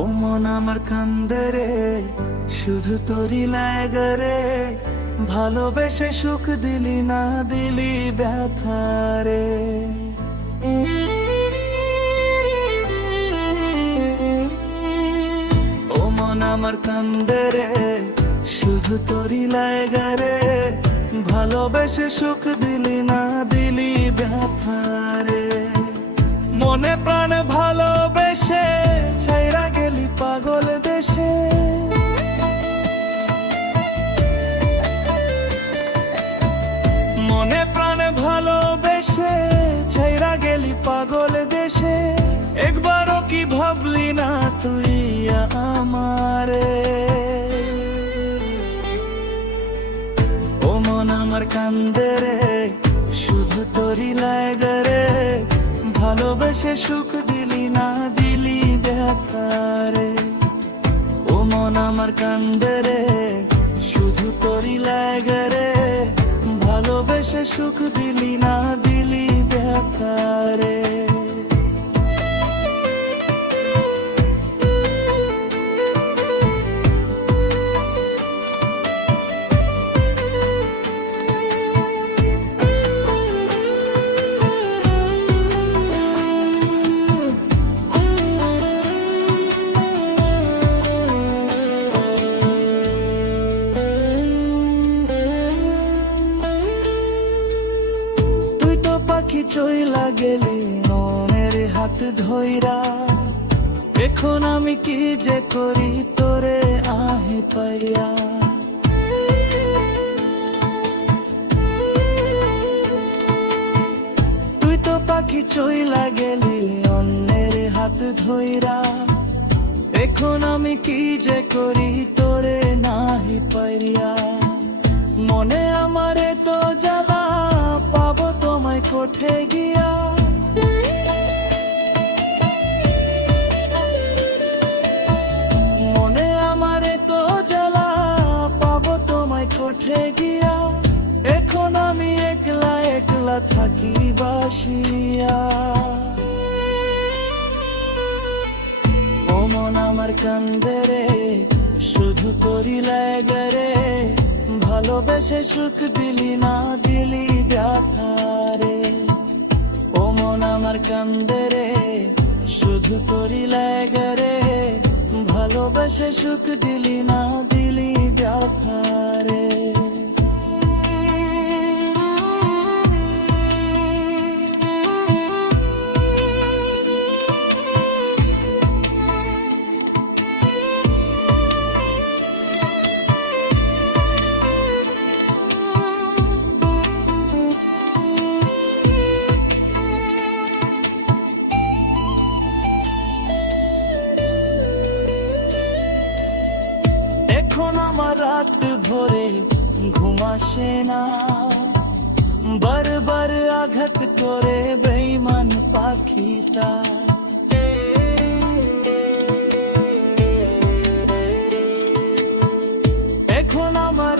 ও মন আমার কান্দে রে, শুধু তোরই লাগে রে। ভালোবেসে সুখ দিলি না, দিলি ব্যথা রে। ও মন আমার কান্দে রে, শুধু তোরই লাগে রে। ভালোবেসে সুখ দিলি না, দিলি ব্যথা রে। মনে প্রাণে ভালোবেসে ছাইরা গেলি পাগল দেশে। মনে প্রাণে ভালোবেসে ছাইরা গেলি পাগল দেশে। একবারও কি ভাবলি না তুই আমারে? ও মন আমার কান্দে রে, শুধু তোরই লাগে রে। ভালোবেসে সুখ দিলি না, দিলি ব্যথা রে। ও মন আমার কান্দে রে, শুধু তোরই লাগে রে। ভালোবেসে সুখ দিলি না, দিলি ব্যথা রে। পাখি চইলা গেলি মনের হাত ধইরা। এখন আমি কি যে করি তোরে আহে পাইয়া। তুই তো পাখি চইলা গেলি অন্যের হাত ধইরা। এখন আমি কি যে করি তোরে নাহি পাইয়া। মনে আমারে তো জ্বালা, পাবো তোমায় কোঠে গিয়া। মনে আমারে তো জ্বালা, পাবো তোমায় কোঠে গিয়া। এখন আমি একলা একলা থাকি বাসিয়া। ও মন আমার কান্দে রে, শুধু তোরই লাগে রে। ভালোবেসে সুখ দিলি না, দিলি ব্যথা রে। ও মন আমার কান্দে রে, শুধু তোরই লাগে রে। ভালোবেসে সুখ দিলি না, দিলি ব্যথা রে। এখন আমার রাত ভরে ঘুম আসে না। বারবার আঘাত করে বেঈমান পাখিটা। এখন আমার